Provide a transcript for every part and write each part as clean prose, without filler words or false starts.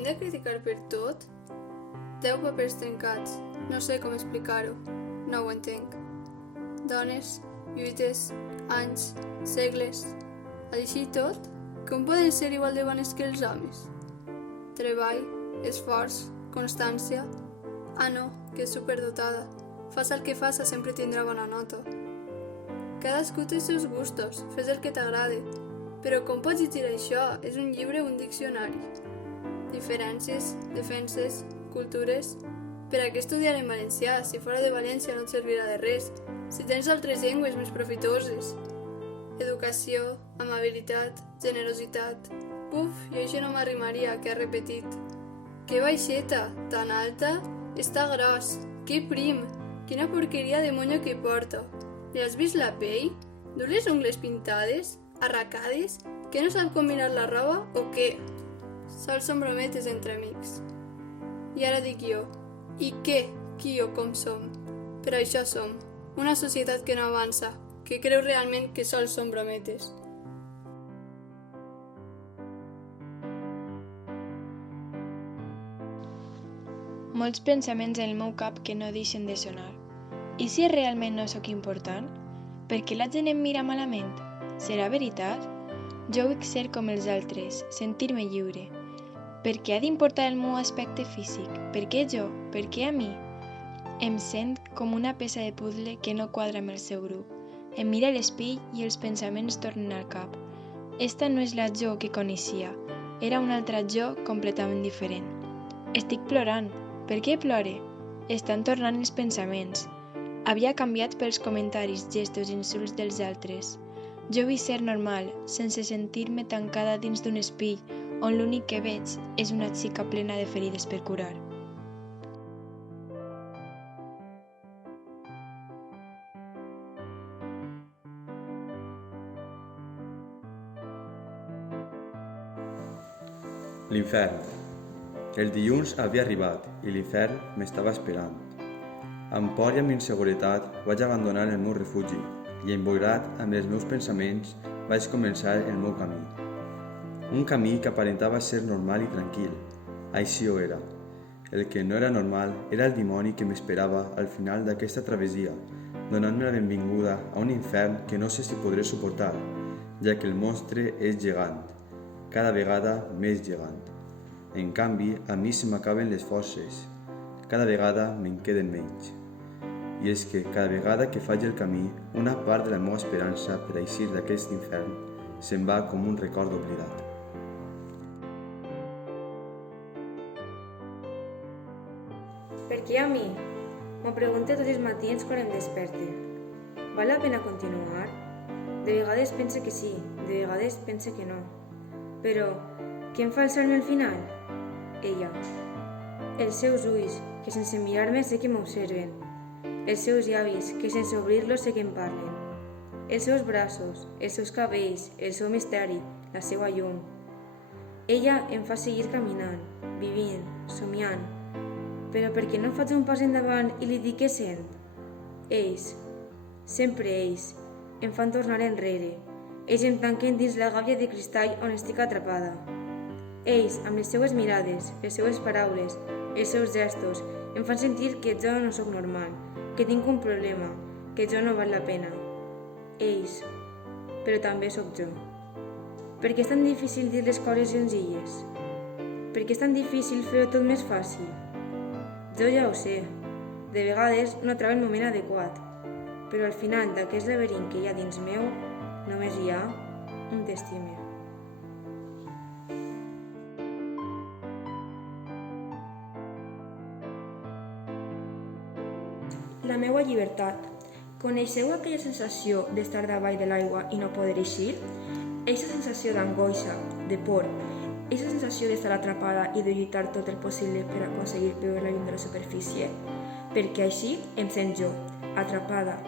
Hem de criticar per tot? 10 papers trencats. No sé com explicar-ho. No ho entenc. Dones, lluites, anys, segles. Així tot, com poden ser igual de bones que els homes? Treball, esforç, constància. Ah no, que és superdotada. Fas el que fas, sempre tindrà bona nota. Cadascú té els seus gustos, fes el que t'agrade. Però com pots llegir això? És un llibre o un diccionari. Diferències, defenses, cultures. Per a què estudiar en valencià? Si fora de València no et servirà de res. Si tens altres llengües més profitoses. Educació, amabilitat, generositat. Uf, jo això no m'arrimaria, que ha repetit. Que baixeta, tan alta, està gros, que prim, quina porqueria de monyo que porta. Li has vist la pell? Du les ungles pintades? Arracades? Que no sap combinar la roba o què? Sols són brometes entre amics. I ara dic jo, i què, qui o com som? Per això som, una societat que no avança, que creu realment que sols són brometes. Molts pensaments en el meu cap que no deixen de sonar. I si realment no sóc important? Per què la gent em mira malament? Serà veritat? Jo vull ser com els altres, sentir-me lliure. Per què ha d'importar el meu aspecte físic? Per què jo? Per què a mi? Em sent com una peça de puzzle que no quadra amb el seu grup. Em mira a l'espill i els pensaments tornen al cap. Esta no és la jo que coneixia, era una altra jo completament diferent. Estic plorant. Per què plore? Estan tornant els pensaments. Havia canviat pels comentaris, gestos i insults dels altres. Jo vull ser normal, sense sentir-me tancada dins d'un espill, on l'únic que veig és una xica plena de ferides per curar. L'infern. El dilluns havia arribat i l'infern m'estava esperant. Amb por i amb inseguretat vaig abandonar el meu refugi i, emboirat amb els meus pensaments, vaig començar el meu camí. Un camí que aparentava ser normal i tranquil. Així ho era. El que no era normal era el dimoni que m'esperava al final d'aquesta travessia, donant-me la benvinguda a un infern que no sé si podré suportar, ja que el monstre és gegant, cada vegada més gegant. En canvi, a mi se m'acaben les forces. Cada vegada me'n queden menys. I és que cada vegada que faig el camí, una part de la meva esperança per a eixir d'aquest infern se'n va com un record oblidat. Per què a mi? M'ho pregunto tots els matins quan em desperte. Val la pena continuar? De vegades pense que sí, de vegades pense que no. Però, què em fa alçar-me al final? Ella. Els seus ulls, que sense mirar-me sé que m'observen. Els seus llavis, que sense obrir-los sé que em parlen. Els seus braços, els seus cabells, el seu misteri, la seva llum. Ella em fa seguir caminant, vivint, somiant. Però per què no faig un pas endavant i li dic què sent? Ells, sempre ells, em fan tornar enrere. Ells em tanquen dins la gàbia de cristall on estic atrapada. Ells, amb les seues mirades, les seues paraules, els seus gestos, em fan sentir que jo no sóc normal, que tinc un problema, que jo no val la pena. Ells, però també sóc jo. Per què és tan difícil dir les coses senzilles? Per què és tan difícil fer-ho tot més fàcil? Jo ja ho sé, de vegades no trobo el moment adequat, però al final d'aquest laberint que hi ha dins meu, només hi ha un t'estime. La meua llibertat. Coneixeu aquella sensació d'estar davall de l'aigua i no poder eixir? Eixa sensació d'angoixa, de por, eixa sensació d'estar atrapada i de lluitar tot el possible per aconseguir veure la llum de la superfície? Perquè així em sent jo, atrapada,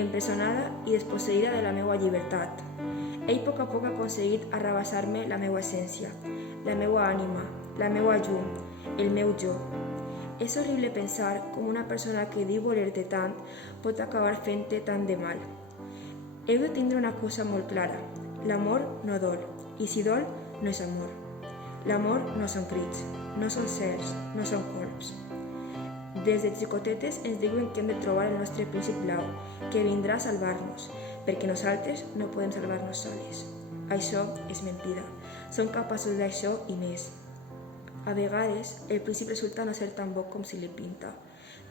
empresonada i desposseïda de la meua llibertat. Ell a poc ha aconseguit arrabassar-me la meua essència, la meua ànima, la meua llum, el meu jo. És horrible pensar com una persona que diu voler-te tant pot acabar fent-te tant de mal. Heu de tindre una cosa molt clara. L'amor no dol, i si dol, no és amor. L'amor no són crits, no són cercs, no són corbs. Des de xicotetes ens diuen que hem de trobar el nostre príncip blau, que vindrà a salvar-nos, perquè nosaltres no podem salvar-nos soles. Això és mentida. Som capaços d'això i més. A vegades, el príncip resulta no ser tan bo com se li pinta.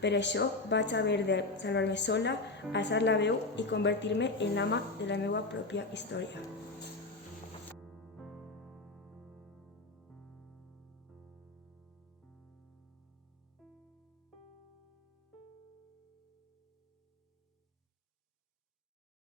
Per això vaig haver de salvar-me sola, alçar la veu i convertir-me en l'ama de la meva pròpia història.